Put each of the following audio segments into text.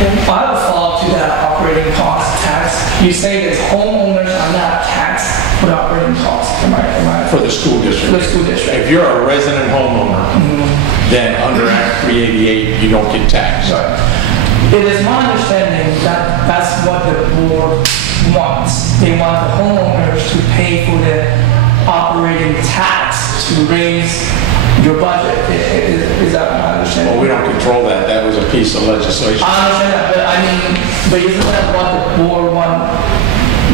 I have a follow-up to that operating cost tax. You say that homeowners are not taxed for the operating costs. Am I? For the school district. For the school district. If you're a resident homeowner, then under Act 388, you don't get taxed. Right. It is my understanding that that's what the board wants. They want the homeowners to pay for the operating tax to raise your budget. Is that my understanding? Well, we don't control that. That was a piece of legislation. I understand that, but I mean, but isn't that what the board wants?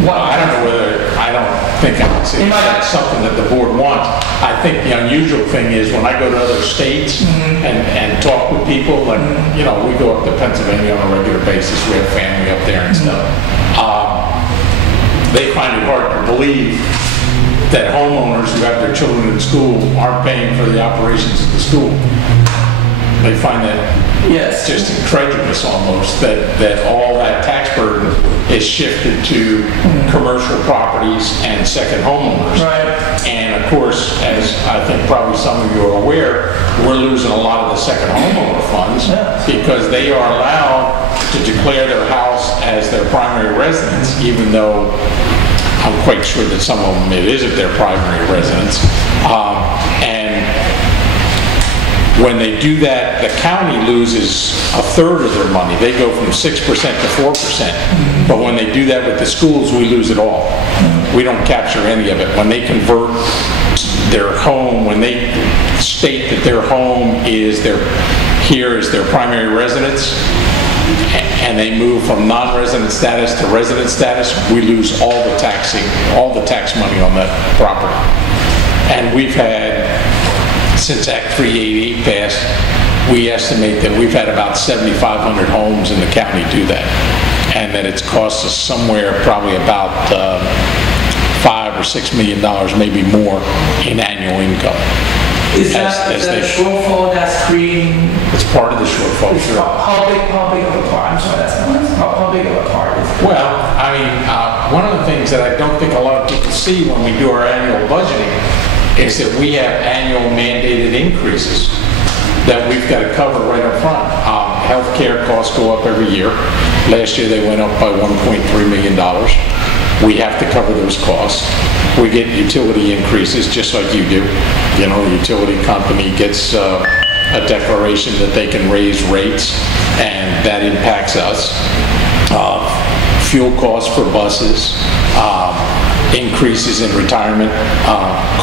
I don't know whether, I don't think I can say that's something that the board wants. I think the unusual thing is when I go to other states and talk with people, like, you know, we go up to Pennsylvania on a regular basis, we have family up there and stuff. They find it hard to believe that homeowners who have their children in school aren't paying for the operations of the school. They find that just incredulous almost, that all that tax burden is shifted to commercial properties and second homeowners. Right. And of course, as I think probably some of you are aware, we're losing a lot of the second homeowner funds because they are allowed to declare their house as their primary residence, even though I'm quite sure that some of them, it isn't their primary residence. And when they do that, the county loses a third of their money. They go from 6% to 4%. But when they do that with the schools, we lose it all. We don't capture any of it. When they convert their home, when they state that their home is here is their primary residence, and they move from non-resident status to resident status, we lose all the tax money on that property. And we've had, since Act 388 passed, we estimate that we've had about 7,500 homes in the county do that, and that it's cost us somewhere probably about $5 or $6 million, maybe more, in annual income. Is that the shortfall that's creating? It's part of the shortfall, sure. How big of a part? I'm sorry, that's not nice. How big of a part is it? Well, I mean, one of the things that I don't think a lot of people see when we do our annual budgeting is that we have annual mandated increases that we've got to cover right up front. Healthcare costs go up every year. Last year they went up by $1.3 million. We have to cover those costs. We get utility increases just like you do. You know, the utility company gets a declaration that they can raise rates, and that impacts us. Fuel costs for buses, increases in retirement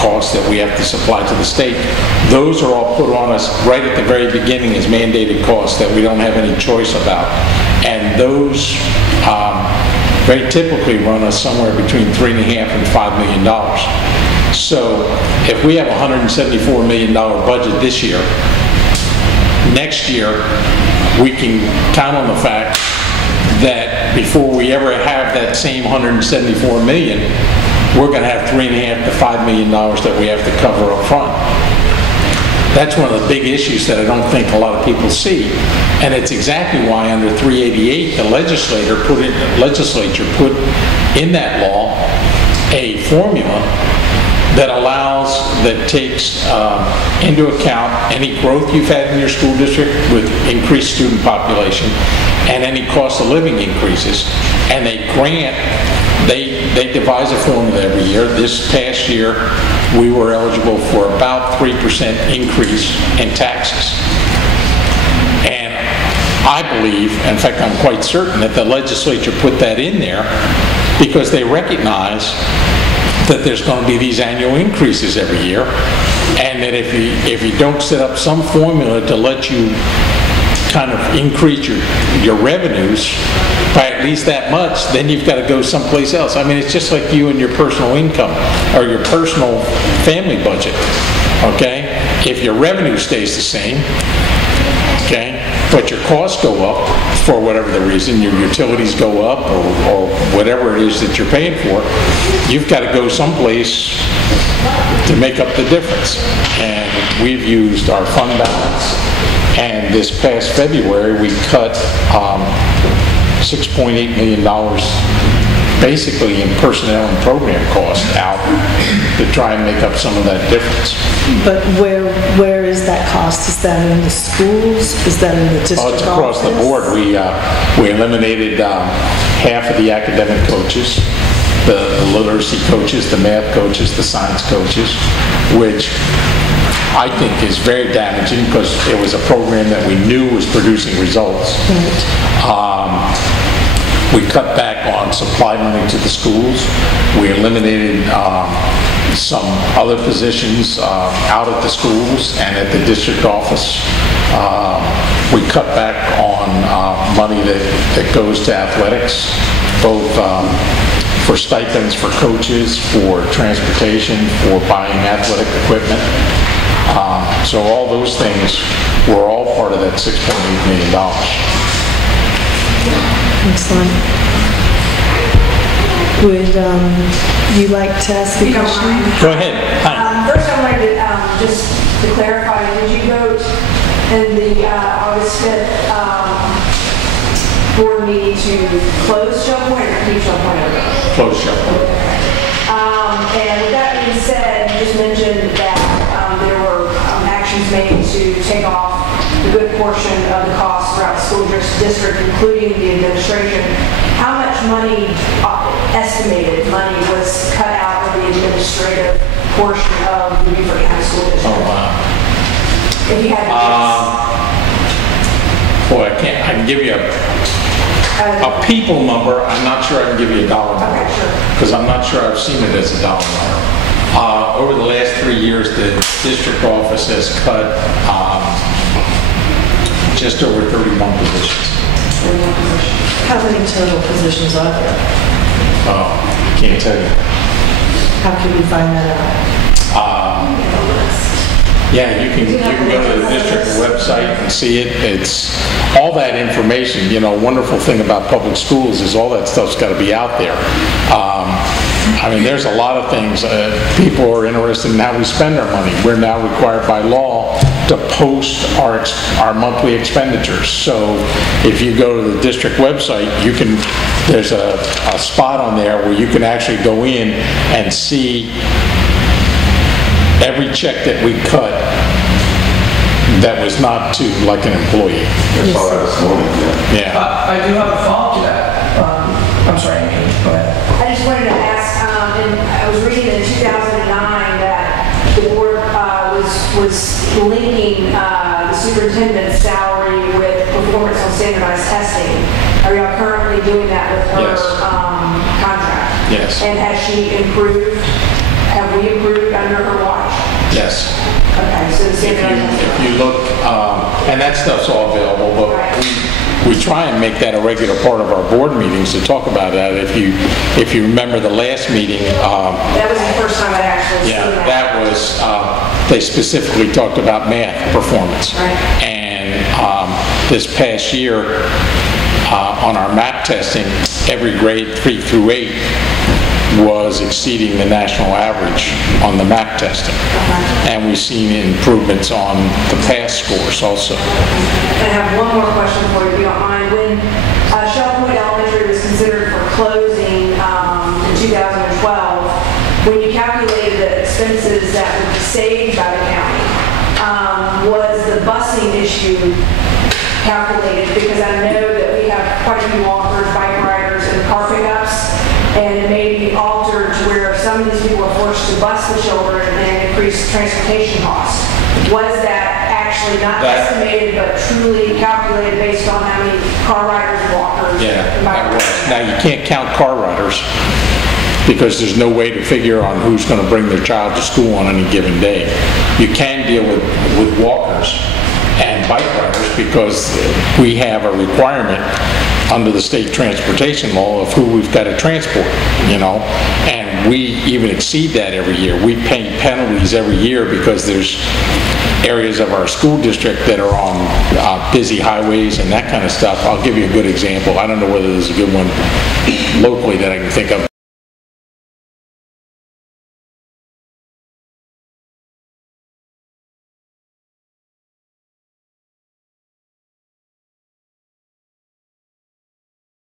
costs that we have to supply to the state. Those are all put on us right at the very beginning as mandated costs that we don't have any choice about. And those very typically run us somewhere between $3.5 and $5 million. So if we have a $174 million budget this year, next year we can count on the fact that before we ever have that same $174 million, we're going to have $3.5 to $5 million that we have to cover up front. That's one of the big issues that I don't think a lot of people see. And it's exactly why under 388, the legislature put in that law a formula that takes into account any growth you've had in your school district with increased student population and any cost of living increases. And they devise a formula every year. This past year, we were eligible for about 3% increase in taxes. And I believe, in fact, I'm quite certain that the legislature put that in there because they recognize that there's going to be these annual increases every year, and that if you don't set up some formula to let you kind of increase your revenues by at least that much, then you've got to go someplace else. I mean, it's just like you and your personal income or your personal family budget, okay? If your revenue stays the same, okay, but your costs go up for whatever the reason, your utilities go up or whatever it is that you're paying for, you've got to go someplace to make up the difference. And we've used our fund balance, and this past February we cut $6.8 million basically in personnel and program costs out to try and make up some of that difference. But where is that cost? Is that in the schools? Is that in the district office? Oh, it's across the board. We eliminated half of the academic coaches, the literacy coaches, the math coaches, the science coaches, which I think is very damaging because it was a program that we knew was producing results. We cut back on supply money to the schools. We eliminated some other positions out at the schools and at the district office. We cut back on money that goes to athletics, both for stipends for coaches, for transportation, for buying athletic equipment. So all those things were all part of that $6.8 million. Excellent. Would you like to ask a question? Go ahead. Hi. First, I wanted to just to clarify, did you vote in the August 5th board meeting to close Shell Point or keep Shell Point open? Close Shell Point. And with that being said, you just mentioned that there were actions made to take off a good portion of the costs throughout the school district, including the administration. How much money, estimated money, was cut out of the administrative portion of the Beaufort County School District? Oh, wow. If you had to guess. Boy, I can give you a people number. I'm not sure I can give you a dollar number. Okay, sure. Because I'm not sure I've seen it as a dollar number. Over the last 3 years, the district office has cut just over 31 positions. How many total positions are there? Oh, can't tell you. How can we find that out? Yeah, you can go to the district website and see it. It's all that information. You know, wonderful thing about public schools is all that stuff's got to be out there. I mean, there's a lot of things. People are interested in how we spend our money. We're now required by law to post our monthly expenditures. So if you go to the district website, there's a spot on there where you can actually go in and see every check that we cut that was not to like an employee. Yeah. I do have a follow-up to that. I'm sorry, Amy, go ahead. I just wanted to ask, and I was reading in 2009 that the board was linking the superintendent's salary with performance on standardized testing. Are y'all currently doing that with her Yes. contract? Yes. And has she improved? Have we improved under her watch? Yes. Okay, so the standardized If you look, and that stuff's all available, but we try and make that a regular part of our board meetings to talk about that. If you remember the last meeting, that was the first time I actually yeah, seen that was, they specifically talked about math performance. Right. And this past year, on our MAP testing, every grade 3 through 8 was exceeding the national average on the MAP testing. And we've seen improvements on the pass scores also. I have one more question for you, if you don't mind. When Shell Point Elementary was considered for closing in 2012, when you calculated the expenses that would be saved by the county, was the busing issue calculated? Because I know that we have quite a few walkers, bike riders, and car pickups, and it may be altered to where some of these people are forced to bus the children and increase transportation costs. Was that actually not estimated, but truly calculated based on how many car riders, walkers? Yeah, that was. Now, you can't count car riders because there's no way to figure on who's going to bring their child to school on any given day. You can deal with walkers and bike riders because we have a requirement under the state transportation law of who we've got to transport, you know, and we even exceed that every year. We pay penalties every year because there's areas of our school district that are on busy highways and that kind of stuff. I'll give you a good example. I don't know whether there's a good one locally that I can think of.